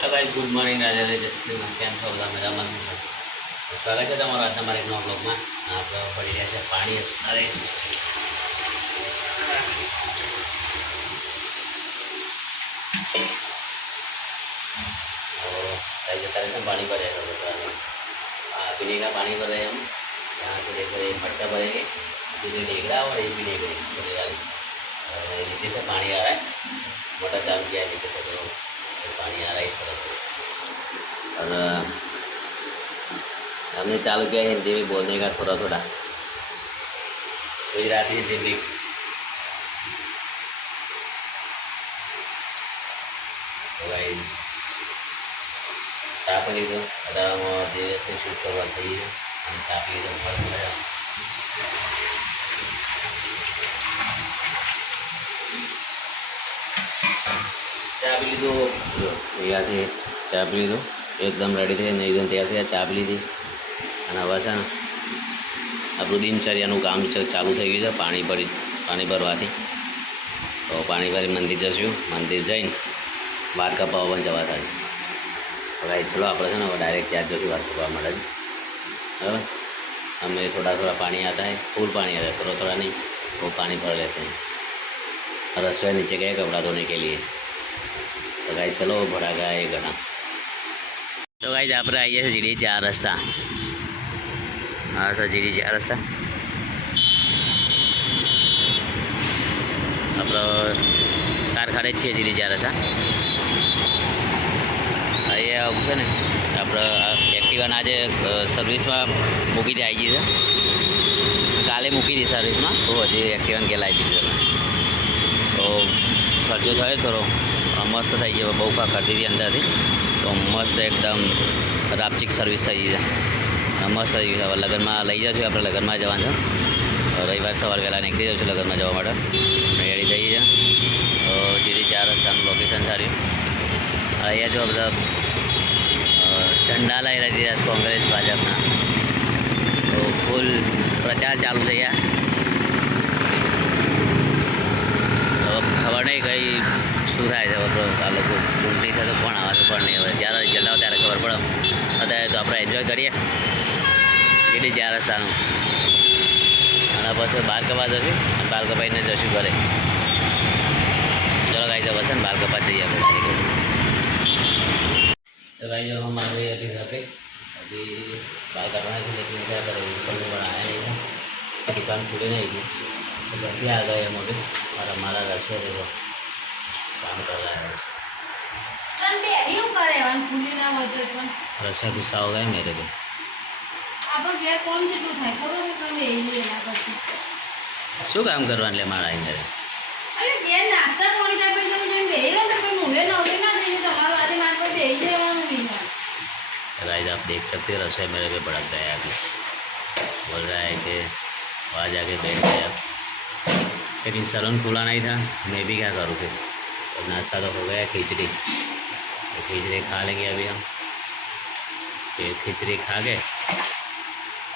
तो guys good morning राजा just કેમ છો બધા મજામાં છો સ્વાગત છે તમારું આજના મારા એક નવા બ્લોગમાં આપણે પડી રહ્યા છે પાણી અરે गाइस जता रहते पानी भर जाएगा पीने का पानी भर रहे हम यहाँ से देखो एक मटका भरेंगे दूसरे लेगड़ा और एक भी लेगड़े चलेगा नीचे से पानी आ रहा है मोटर चालू किया है नीचे से तो पानी आ रहा है इस तरह से और हमने चालू किया है हिंदी में बोलने का थोड़ा थोड़ा गुजराती हिंदी मिक्स तो भाई चा पी लीधो अदाड़ाમાં દિવસની શૂટ કરવા થઈ છે અને ચા પી લીધો મસ્ત મજા चा पी लीधो અહીંયાથી ચા પી લીધો एकदम रेडी थे नहीं एकदम तैयार थे चा पी लीधी અને હવે છે ને આપણું દિનચર્યાનું કામ ચાલુ થઈ ગયું છે પાણી ભરવાથી તો પાણી ભરી મંદિર જશું મંદિર જઈને વાત કપાવવા પણ જવા થાય હવે ચલો આપણે છે ને હવે डायरेक्ट ત્યાં जैसे बात करवा મળે बराबर हमें थोड़ा थोड़ा पानी आता है फुल पानी आता है थोड़ा थोड़ा नहीं वो पानी भर लेते हैं रसोई नीचे गए कपड़ा धोने के लिए तो गाइस चलो भरा गया ये घड़ा तो गाइस आप आइए जीडी 4 रस्ता हाँ सर जीडी 4 रस्ता आप कारखाने छे जीडी 4 रस्ता અહીંયા આવું છે ને આપણે એક્ટિવાને આજે સર્વિસમાં મૂકી દે આવી ગઈ છે કાલે મૂકી દી સર્વિસમાં તો હજી એક્ટિવાને કે લાવી દીધું તો ખર્ચો થયો થોડો મસ્ત થઈ ગયો બહુ કરતી હતી અંદરથી તો મસ્ત એકદમ રાપચીક સર્વિસ થઈ ગઈ છે મસ્ત થઈ ગયું છે હવે લગ્નમાં લઈ જશું આપણે લગ્નમાં જવાનું છે રવિવાર સવાર વહેલા નીકળી જાઉં છું લગ્નમાં જવા માટે રેડી થઈ ગઈ છે તો જીડી 4 રસ્તાનું લોકેશન સારું અહીંયા જો બધા ઝંડા લઈ રહી છે કોંગ્રેસ ભાજપના તો ફૂલ પ્રચાર ચાલુ થઈ ગયા હવે ખબર નહીં કઈ શું થાય છે આ લોકો ચૂંટણી છે તો કોણ આવે છે પણ નહીં હવે જ્યારે રિઝલ્ટ આવે ત્યારે ખબર પડે અત્યારે તો આપણે એન્જોય કરીએ જીડી 4 રસ્તાનું અને પછી બાર કપા જશું અને બાર કપાઈને જશું ઘરે ચલો ગાઈ જવા છે ને બાર કપા જઈએ આપણે तो भाई जब हम आ गए अभी घर पे अभी बाल कटवाने थे लेकिन क्या करें इसको में बनाया नहीं था दुकान खुली नहीं थी तो घर पे आ गए हम अभी और हमारा रसोई देखो काम कर रहा है रसोई गुस्सा हो गए मेरे को શું કામ કરવાનું લે મારા અહીં गाइस आप देख सकते हैं रसोई मेरे पे भड़क गया अभी बोल रहा है कि वहाँ जाके बैठ गए अब लेकिन सैलून खुला नहीं था मैं भी क्या करूँ फिर तो नाश्ता तो हो गया खिचड़ी तो खिचड़ी खा लेंगे अभी हम फिर खिचड़ी खा के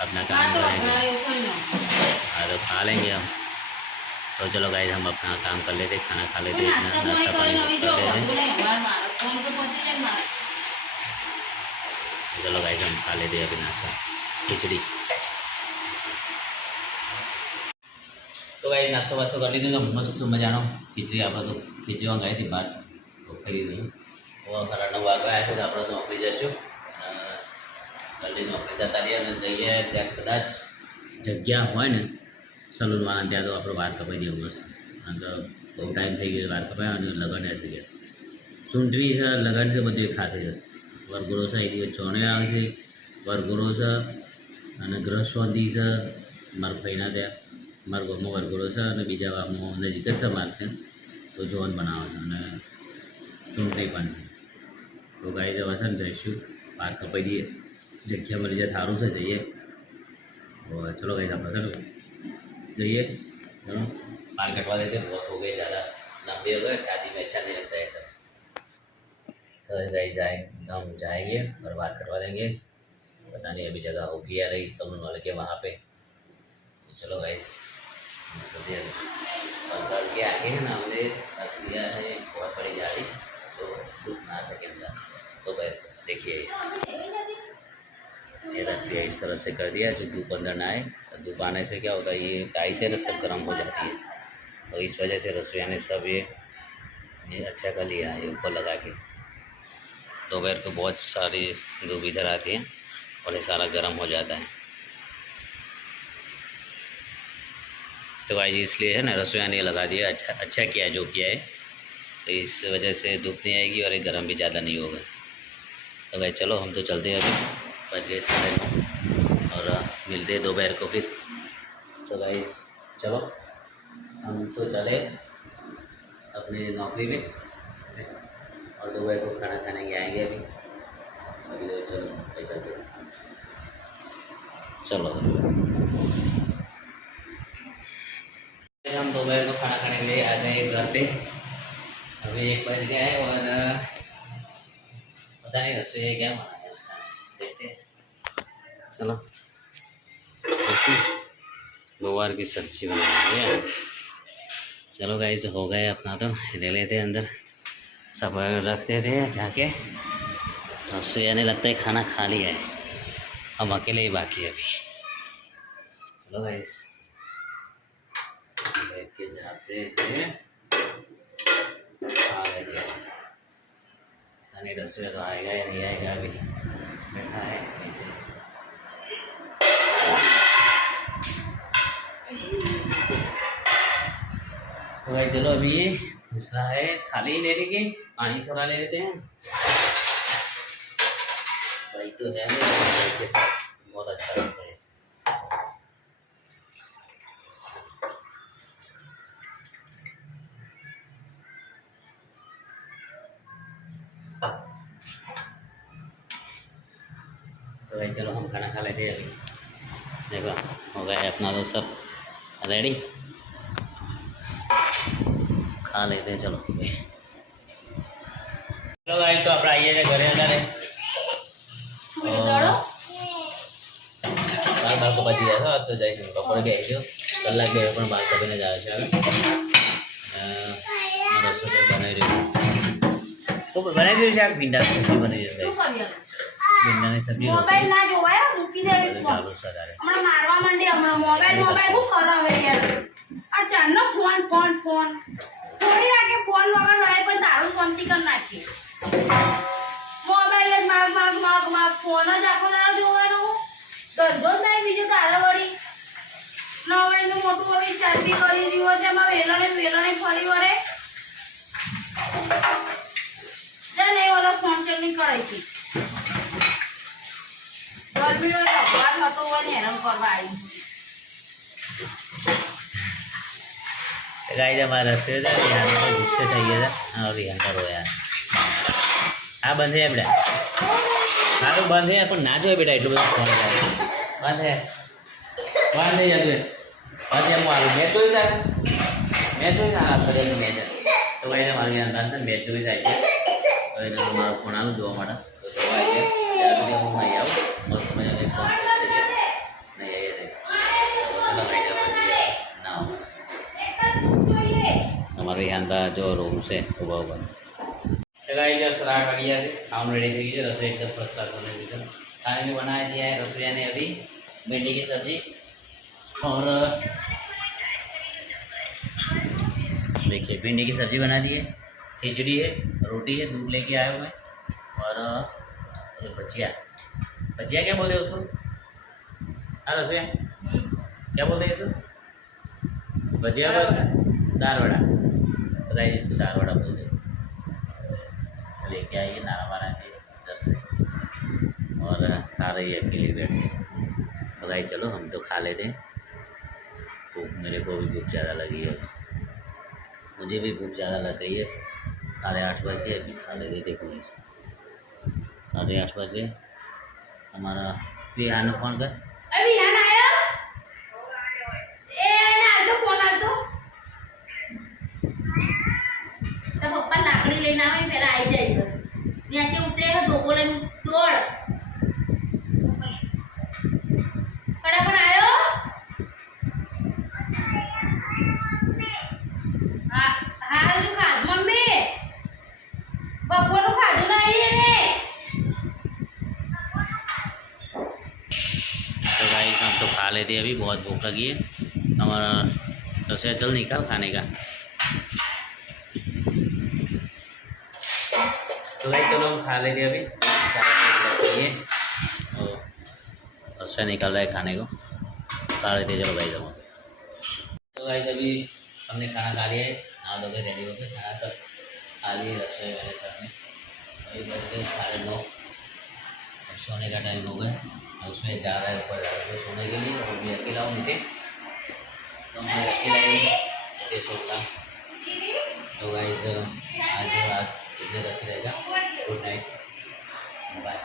अपना काम करेंगे हाँ तो खा लेंगे हम तो चलो गाइस हम अपना काम कर लेते खाना खा लेते नाश्ता पानी कर लेते चलो गाइस हम खा लेते अभी नाश्ता खिचड़ी तो गाइस नाश्ता वास्ता कर लीजिए मस्त मजानो खिचड़ी आप तो खिचड़ी गई थी बात तो खाई लीधું वो खरा 9 वागे आया तो આપણે નોકરી જશું જલ્દી નોકરી જતા રહીએ અને જઈએ ત્યાં કદાચ જગ્યા હોય ને સલૂનવાળા ત્યાં તો આપણે વાર કપાઈ દઈએ મસ્ત કારણ કે બહુ ટાઈમ થઈ ગયો વાર કપાય અને લગ્ન થઈ ગયા ચૂંટણી છે લગ્ન છે બધું એક ખાતે છે વરઘોડો છે એ ચોણે આવે છે વરઘોડો છે અને ગ્રહ શાંતિ છે મારા ભાઈના ત્યાં મારા ગામમાં વરઘોડો છે અને બીજા ગામમાં નજીક જ છે મારે તો જોન બનાવે છે અને ચૂંટણી પણ છે તો ગાડી જવા છે ને જઈશું વાર કપાઈ દઈએ જગ્યા મળી જાય સારું છે જઈએ चलो गाइस આપણે जाइए चलो बाल कटवा देते बहुत हो गए ज़्यादा लंबे हो गए शादी में अच्छा नहीं लगता है सब तो गाइस हम जाएंगे और बाल कटवा देंगे पता नहीं अभी जगह होगी या रही सलून वाले के वहाँ पे तो चलो गाइस और घर के आगे है ना हमने रख दिया है बहुत बड़ी झाड़ी तो दुख ना सके अंदर दोपहर देखिए ये रख दिया, इस तरफ से कर दिया जो धूप अंदर ना आए। धूप आने से क्या होता है, ये टाइस है ना सब गर्म हो जाती है, और इस वजह से रसोईया ने सब ये अच्छा कर लिया है, ये ऊपर लगा के। दोपहर को बहुत सारी धूप इधर आती है और ये सारा गर्म हो जाता है। तो भाई जी इसलिए है ना रसोईया ने लगा दिया, अच्छा किया जो किया है, तो इस वजह से धूप नहीं आएगी और ये गर्म भी ज़्यादा नहीं होगा। तो भाई चलो हम तो चलते हैं, अभी बज गए 9:30 और मिलते हैं दोपहर को फिर। तो गाइस चलो हम तो चले अपनी नौकरी पे और दोपहर को खाना खाने के आएंगे अभी तो चलो ले चलते हैं। चलो हम दोपहर को खाना खाने के लिए आ गए घर पे। अभी 1 बज गया है और पता नहीं रसोई क्या बना है उसका, देखते हैं। चलो गुवार की सब्जी बनाएंगे। चलो गाइस हो गए अपना, तो ले लेते अंदर, सब रखते थे जाके। रसोईया ने लगता है खाना खा लिया है, हम अकेले ही बाकी है अभी। चलो गाइस बैठ के जाते थे, खा लेते हैं। नहीं रसोईया तो आएगा या नहीं आएगा, अभी बैठा है ऐसे। तो भाई चलो अभी दूसरा है थाली ले लेंगे, पानी थोड़ा ले लेते हैं। भाई तो है नहीं के साथ बहुत अच्छा लगता है। तो भाई चलो हम खाना खा लेते हैं अभी। देखो हो गया अपना तो सब रेडी, खा लेते हैं। चलो चलो भाई तो अपना आइए घरे अंदर है बार को बची जाए तो जाए बपोर गए जो कलाक गए પણ બાર કપીને જાય છે। હવે રસોઈ બનાવી રહ્યું તો બનાવી દીધું શાક, ભીંડા સબ્જી બની જશે, ભીંડાની સબ્જી મોબાઈલ ના જોવાય મૂકી દે ચાલુ છે તારે હમણાં મારવા માંડે હમણાં મોબાઈલ શું કરાવે યાર આ ચારનો ફોન થોડી નાખે ફોન વગર રહે પણ દારૂ શાંતિ કરી નાખી મોબાઈલ જ માગ ફોન જ આખો દાડો જોવાનો ધંધો જ નહીં બીજું તારા વળી નવાઈનું મોટું હવે ચાલતી કરી રહ્યો છે એમાં વેલણે ફરી વળે જા નહીં ઓલો ફોન ચેકની કરાઈ હતી ગરમીનો અપવાદ હતો વળી હેરાન કરવા આવી गाइस हमारा रसोई था यहाँ पर गुस्से થઈ ગયા था और यहाँ पर हो यार આ બંધ है बेटा, સારું બંધ है પણ ના જોઈએ બેટા એટલું બધું ફોન કરે બંધ है જાતું है બંધ है મારું મેચ જોઈ સાહેબ મેચ જોઈ આ ફરી મેચ તો ભાઈ મારું यहाँ બંધ મેચ જોઈ જાય છે તો એને મારો ફોન આવું જોવા માટે તો જોવા આવી ગયા ત્યારે હું નહીં આવું મસ્ત મજાને ફોન કરશે કે નહીં ના हमारे यहाँ का जो रूम से सुबह ऊपर गाइस जब 8 बज गया है, काम रेडी થઈ ગઈ છે, रसोई एकदम फर्स्ट क्लास होने दी है। खाने में बनाया दिया है रसोईया ने अभी भिंडी की सब्जी और देखिए भिंडी की सब्जी बना दी है, खिचड़ी है, रोटी है, दूध लेके आए हुए और भजिया क्या बोलते हैं उसको? हाँ रसोईया क्या बोलते हैं इसको? भजिया दाल वड़ा, बताइए इसको दाल वड़ा बोलते हैं। लेके आइए नारा मारा के इधर से और खा रही है अकेले बैठ के। तो भाई चलो हम तो खा लेते हैं, भूख मेरे को भी भूख ज़्यादा लगी है, मुझे भी भूख ज़्यादा लग गई है। 8:30 बज गए, अभी खा लेते। देखो 8:30 बज गए। हमारा रिहान फोन कर, अरे रिहान आया ए ना तो फोन आ तो पप्पा लाकड़ी लेना આવે પહેલા આવી જાય ત્યાંથી ઉતરેगा ધોકો લઈને દોડ ફટાફટ આયો હા હા જો ખાધ મમ્મી બપોરનું ખાધું નહીં એને लेते हैं, अभी बहुत भूख लगी है। हमारा रसोई चल निकाल खाने का। तो भाई चलो हम खा लेते हैं अभी, ये और रसोई निकाल रहा है खाने को, खा लेते हैं। चलो भाई जमा। तो भाई अभी हमने खाना खा लिया है, नहा धो के रेडी हो गए, खाना सब खा लिए, रसोई मैंने सबने। अभी बज गए 9:30, अब सोने का टाइम हो गया। और उसमें जा रहा है ऊपर जा रहा है सोने के लिए, और मैं अकेला हूँ नीचे, तो मैं अकेला ही सोता। तो गाइस आज इधर रखी रहेगा। Good night, bye.